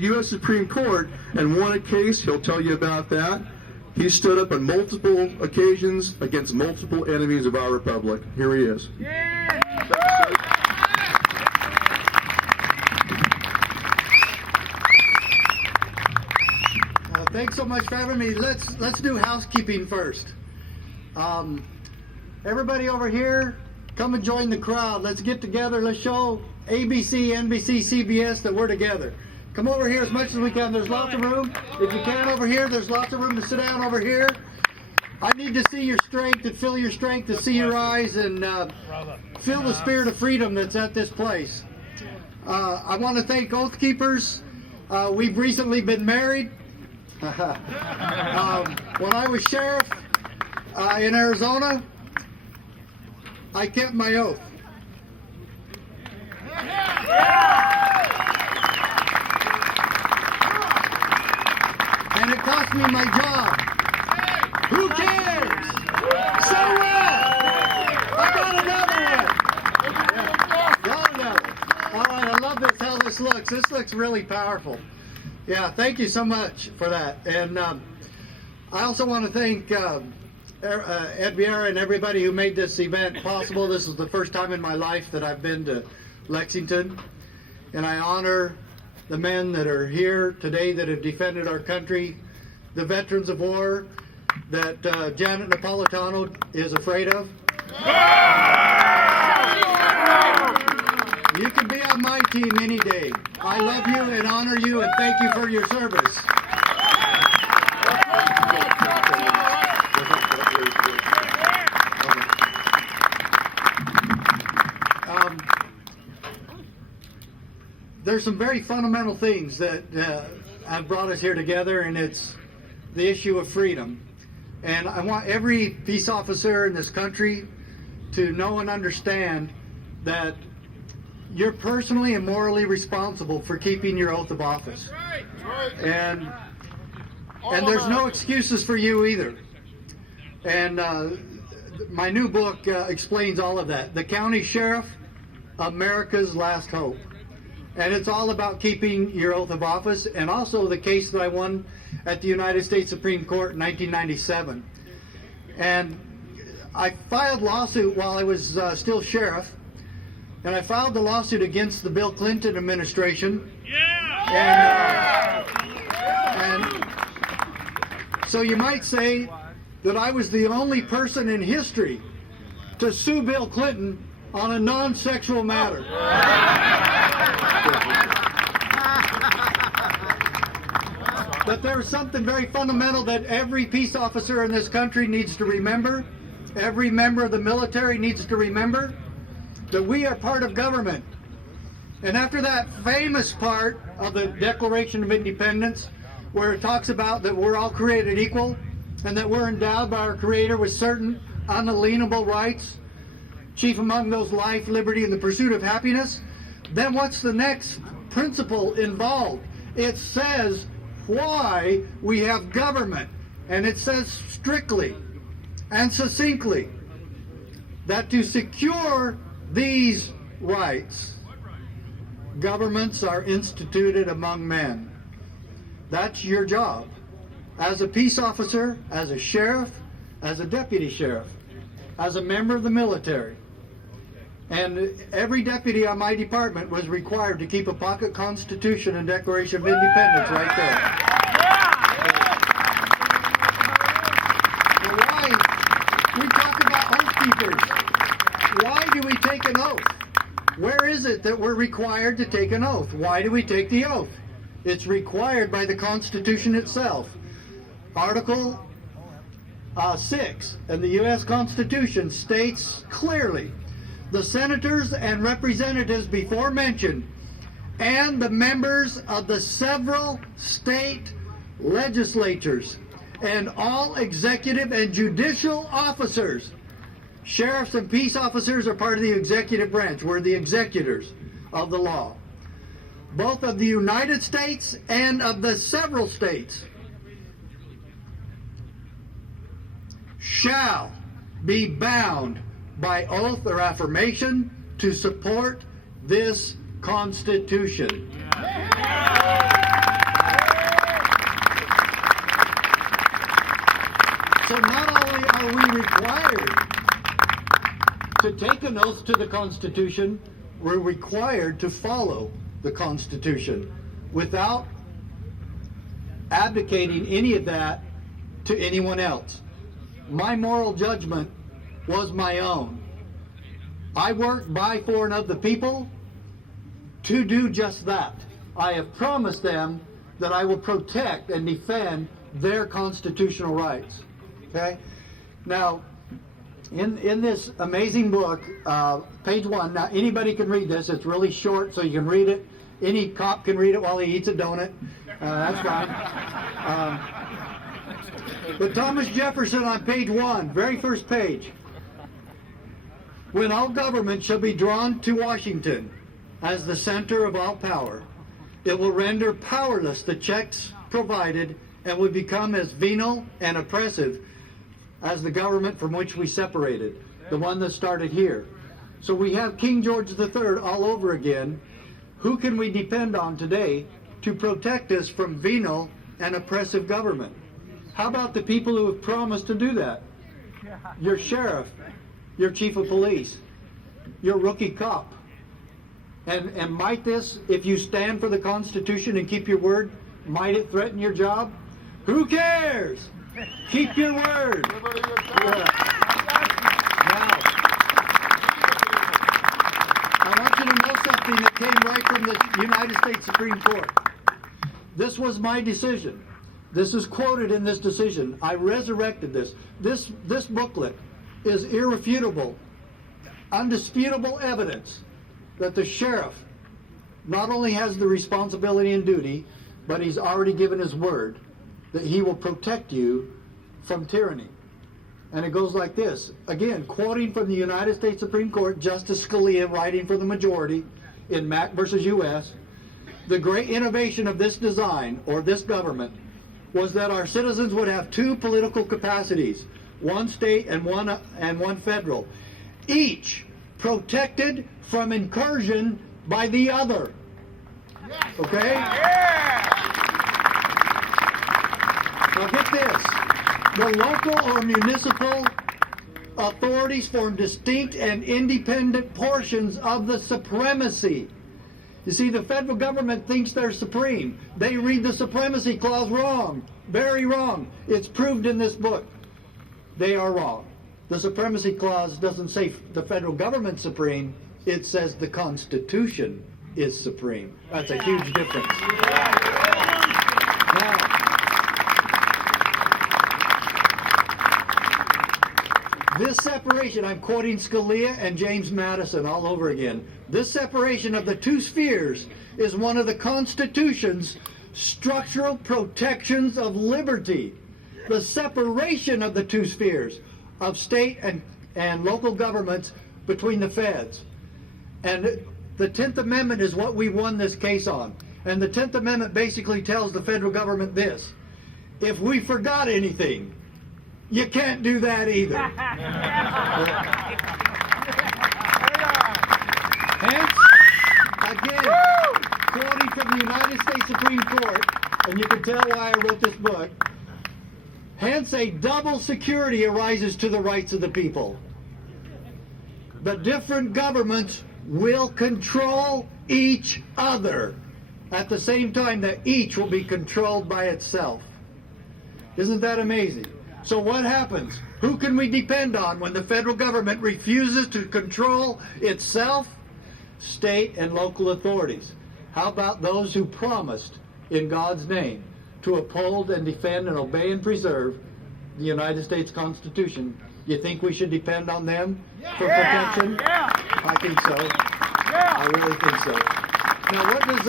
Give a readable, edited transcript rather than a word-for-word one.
the U.S. Supreme Court and won a case. He'll tell you about that. He stood up on multiple occasions against multiple enemies of our republic. Here he is. Thanks so much for having me. Let's do housekeeping first. Everybody over here, come and join the crowd. Let's get together. Let's show ABC, NBC, CBS that we're together. Come over here as much as we can. There's lots of room. If you can over here, there's lots of room to sit down over here. I need to see your strength and feel your strength, to see your eyes and feel the spirit of freedom that's at this place. I want to thank Oath Keepers. We've recently been married. When I was sheriff in Arizona, I kept my oath. And it cost me my job. Who cares? So what? I got another one. Got another. All right, I love this, how this looks. This looks really powerful. Yeah, thank you so much for that. And I also want to thank Ed Vieira and everybody who made this event possible. This is the first time in my life that I've been to Lexington. And I honor the men that are here today that have defended our country, the veterans of war that Janet Napolitano is afraid of. You can be on my team any day. I love you and honor you and thank you for your service. There's some very fundamental things that have brought us here together, and it's the issue of freedom. And I want every peace officer in this country to know and understand that you're personally and morally responsible for keeping your oath of office. And there's no excuses for you either. And my new book explains all of that. The County Sheriff, America's Last Hope. And it's all about keeping your oath of office, and also the case that I won at the United States Supreme Court in 1997. And I filed lawsuit while I was still sheriff, and I filed the lawsuit against the Bill Clinton administration. And so you might say that I was the only person in history to sue Bill Clinton on a non-sexual matter. But there's something very fundamental that every peace officer in this country needs to remember. Every member of the military needs to remember that we are part of government. And after that famous part of the Declaration of Independence, where it talks about that we're all created equal and that we're endowed by our Creator with certain unalienable rights, chief among those life, liberty, and the pursuit of happiness, then what's the next principle involved? It says why we have government, and it says strictly and succinctly that to secure these rights, governments are instituted among men. That's your job as a peace officer, as a sheriff, as a deputy sheriff, as a member of the military. And every deputy on my department was required to keep a pocket constitution and Declaration of Independence right there. Now why, we talk about oath keepers. Why do we take an oath? Where is it that we're required to take an oath? Why do we take the oath? It's required by the Constitution itself. Article 6 in the U.S. Constitution states clearly, the senators and representatives before mentioned and the members of the several state legislatures and all executive and judicial officers. Sheriffs and peace officers are part of the executive branch. We're the executors of the law, both of the United States and of the several states, shall be bound by oath or affirmation to support this Constitution. So not only are we required to take an oath to the Constitution, we're required to follow the Constitution without abdicating any of that to anyone else. My moral judgment was my own. I work by, for, and of the people to do just that. I have promised them that I will protect and defend their constitutional rights. Okay? Now, in this amazing book, page 1, now anybody can read this. It's really short, so you can read it. Any cop can read it while he eats a donut. That's fine. But Thomas Jefferson on page 1, very first page. When all government shall be drawn to Washington as the center of all power, it will render powerless the checks provided and would become as venal and oppressive as the government from which we separated, the one that started here. So we have King George III all over again. Who can we depend on today to protect us from venal and oppressive government? How about the people who have promised to do that? Your sheriff, your chief of police, your rookie cop. And might this, if you stand for the Constitution and keep your word, might it threaten your job? Who cares? Keep your word. Yeah. Now, I want you to know something that came right from the United States Supreme Court. This was my decision. This is quoted in this decision. I resurrected this. This booklet is irrefutable, undisputable evidence that the sheriff not only has the responsibility and duty, but he's already given his word that he will protect you from tyranny. And it goes like this. Again, quoting from the United States Supreme Court, Justice Scalia writing for the majority in Mack versus U.S., the great innovation of this design, or this government, was that our citizens would have two political capacities, one state and one federal, each protected from incursion by the other. Okay? Now get this. The local or municipal authorities form distinct and independent portions of the supremacy. You see, the federal government thinks they're supreme. They read the supremacy clause wrong. Very wrong. It's proved in this book. They are wrong. The supremacy clause doesn't say the federal government's supreme. It says the Constitution is supreme. That's a huge difference. Now, this separation, I'm quoting Scalia and James Madison all over again. This separation of the two spheres is one of the Constitution's structural protections of liberty. The separation of the two spheres of state and local governments between the feds. And the 10th Amendment is what we won this case on. And the 10th Amendment basically tells the federal government this: if we forgot anything, you can't do that either. Hence, again, quoting from the United States Supreme Court, and you can tell why I wrote this book, hence a double security arises to the rights of the people. The different governments will control each other at the same time that each will be controlled by itself. Isn't that amazing? So what happens? Who can we depend on when the federal government refuses to control itself? State and local authorities. How about those who promised in God's name to uphold and defend and obey and preserve the United States Constitution? You think we should depend on them for protection? I think so. I really think so. Now, what does